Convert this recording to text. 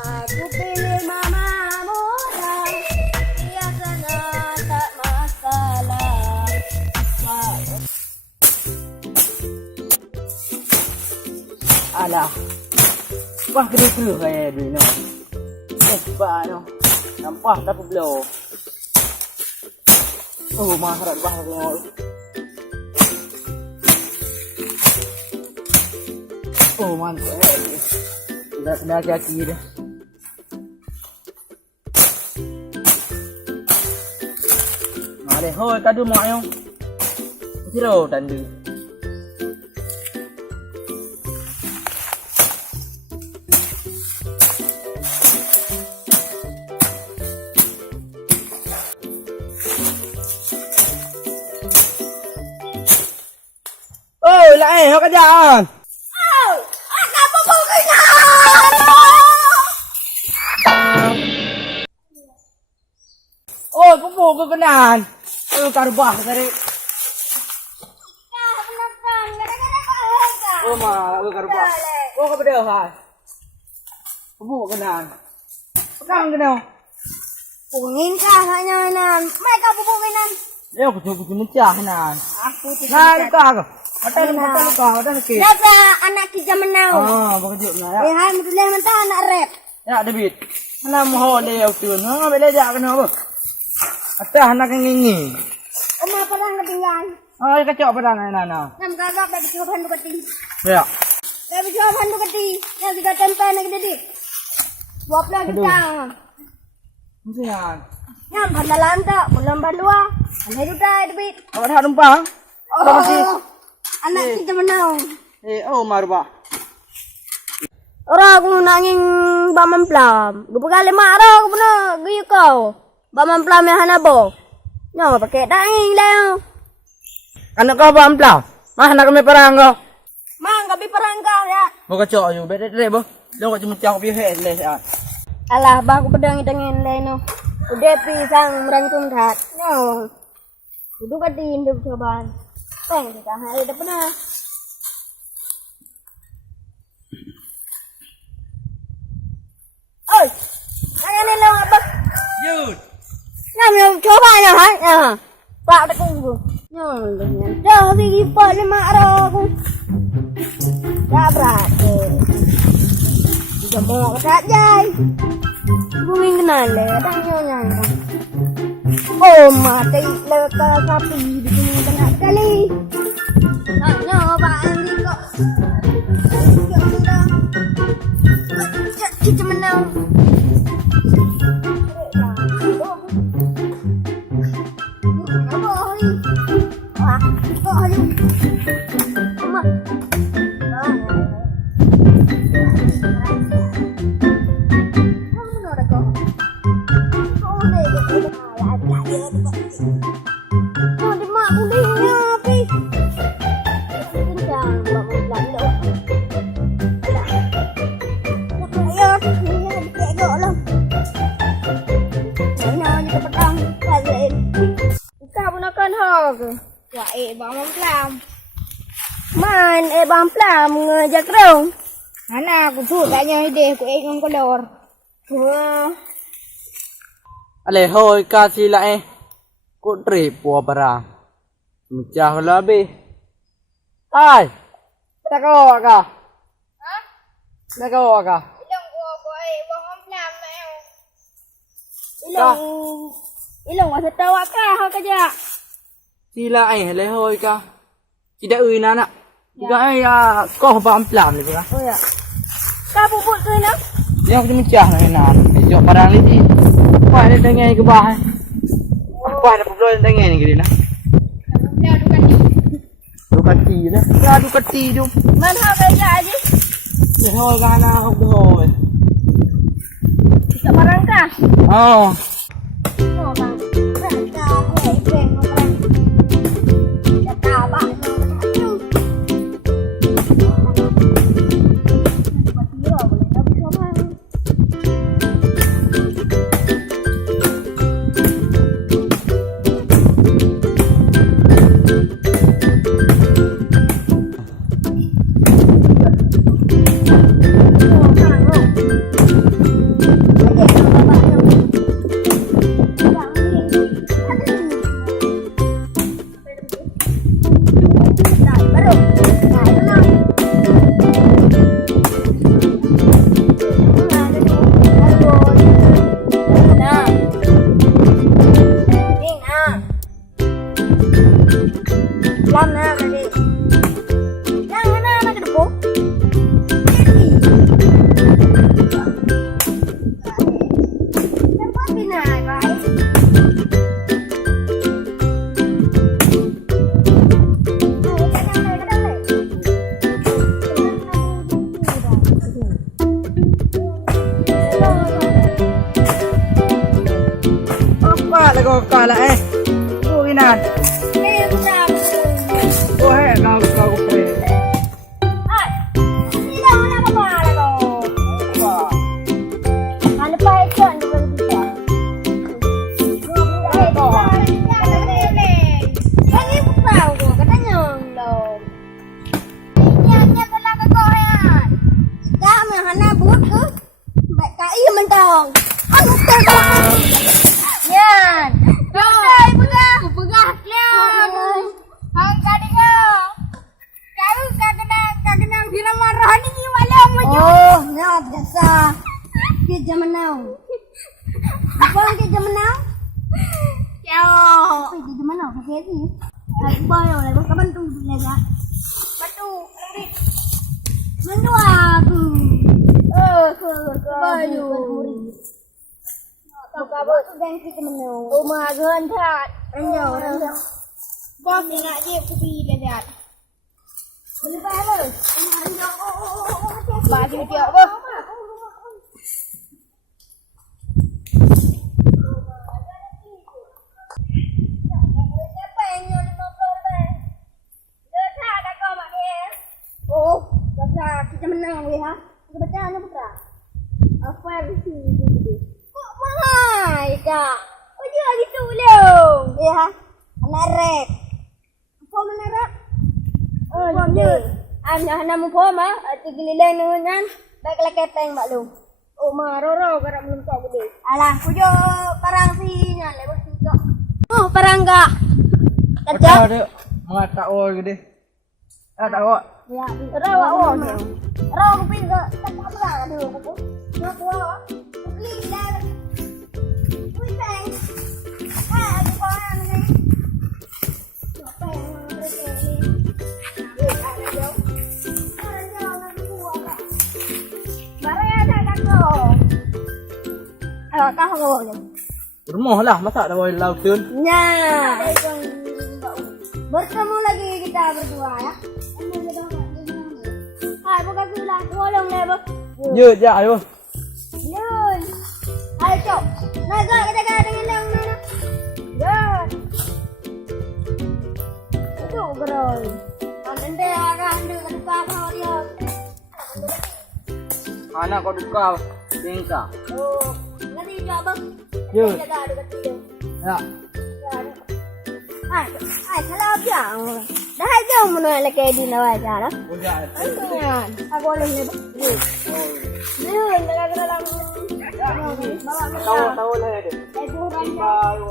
Aku pilih mama muda, biasanya tak masalah. Alah. Wah, kena kaya dia no. Bah no. Nampak tak belum. Oh, mahal bah tengok. Oh, mantap. Dah kena kaki dah. Mari, hoi tadu mak yo. Siro tandu. Oh, lại hoi kerjaan. Oh, pupuk ke kenan. Karbah tadi. Oh, mah, karbah. Oh, ke beda ha. Pupuk kenan. Pegang kenau. Pungin kah hanya nan? Mereka pupunginan. Dia aku mencah nan. Aku tu. Nah, luka ke? Ada ke? Dapat anak kita menau. Ah, bekerja na ya. Hai mutuleh mentah anak rep. Ya, David. Mana mau dia tu? Ha, bela jak kena apa? Atah nak ngingi. Oma perang ketinggalan. Ah, kacau pedang nana. Nam kagak dah bicu handu keti. Ya. Dah bicu handu keti. Yang juga tempat nak jadi. Buat lah kita. Mungkin. Yang pandalan tak, belum balua. Ada juga David. Awak dah numpang? Oh, anak kita menau. Oh, marba. Orang aku nanging baman plam. Gue kali marah aku pernah gue kau. Baman plam yang hana bo. Nyawa pakai nanging leo. Anak kau apa amplau? Mah nak kami perang kau. Mang kami perang kau ya. Mau kacau you, beda bo. Lo kau cuma cakap dia head le saat. Alah, bah aku pedang itangin leno. Udah pisang merangkum dah. Nyawa. Duduk kati hidup cobaan. Teng kita hari dah pernah. Oi, jangan ni lo apa? Yud. Ngam coba ya ha. Ya. Pak dah tunggu. Nyolong. Dah pergi pak lima aku. Tak berani. Juga mau kat jai. Bumi kenal le, dah nyonya. Oh, mati leka sapi di sini kena sekali. Hanya pak ini kok. Kita menang. Wah, bang plam. Man, bang plam ngejak rong. Mana aku tu tanya ide aku ngom kolor. Wah. Ale hoi kasih lah Kau trip buah perang. Mecah lebih. Ay. Tak kau kah? Ha? Tak kau kah? Ilang gua bang plam na yo. Ilang masa tawa kah kerja. Sila le hoi kah? Tidak nak. Juga kau bam plam ni kah? Oh ya. Kau puput ke nak? Dia aku mecah nak. Jok perang ni. Wah, dia dengar ke bah. Wah, ada perlu dengar ni gini nak. Dukati dah. Ya dukati tu. Mana kerja aje? Le hoi kah nak hoi. Kita barang kah? Oh. Oh bang. Berita beng orang. Kata abang. ke? Baik kai mentang. Anu tak. Yan. Pegang, pegang. Pegang. Lihat. Hang kadangnya. Kau kadang bila marah ni malam maju. Oh, nyap biasa. Kerja menau. Apa kerja menau? Yo. Kerja menau pakai ni. Aku bayo lah, kau bantu dulu ya. Bantu. Bantu aku. Bayo. Kau kabar gang kerja menau. Oh, magan tak. Renjau. Bos ni nak je kopi lihat. Beli apa? Bagi dia apa? Oh, baca kita menang weh ha. Kita bacanya putra. Apa risi itu? Kok mahal kak? Kau jual gitu belum? Ya ha. Anak rek. Apa mana rek? Oh, dia. Anak nama pom ah, tigililan dengan baiklah kepeng mbak lu. Oh, maroro karena belum tahu gede. Alah, pujo parang sinya lebar tiga. Oh, parang enggak. Kacau dia. Mengata oh gede. Tak awak. Ya, rawa oh. Rawa kupin ke tak apa dulu aku. Nak rawa. Beli dah. Wih, bang. Ah, aku korang ni. Apa yang mereka ni? Ada jauh. Ada jauh nak buat apa? Barang ada kat kau. Kau boleh. Rumah lah, masa ada boleh laut tun. Nah. Bertemu lagi kita berdua ya. Hai, buka sulah. Tolong lebar. Ya, ya, ayo. Yun. Ayo, cok. Naga kita dengan leong mana? Yun. Itu geroy. Nanti akan duka kau dia. Anak kau duka, tingkah. Oh, nanti coba. Ya. Jaga dekat dia. Ya. Hai, kalau biang. Dah jauh mana lagi di nawai cara. Udah. Ayan. Aku boleh lebar. Yun, naga dalam. Tahu lah dia. Itu orang Tahu.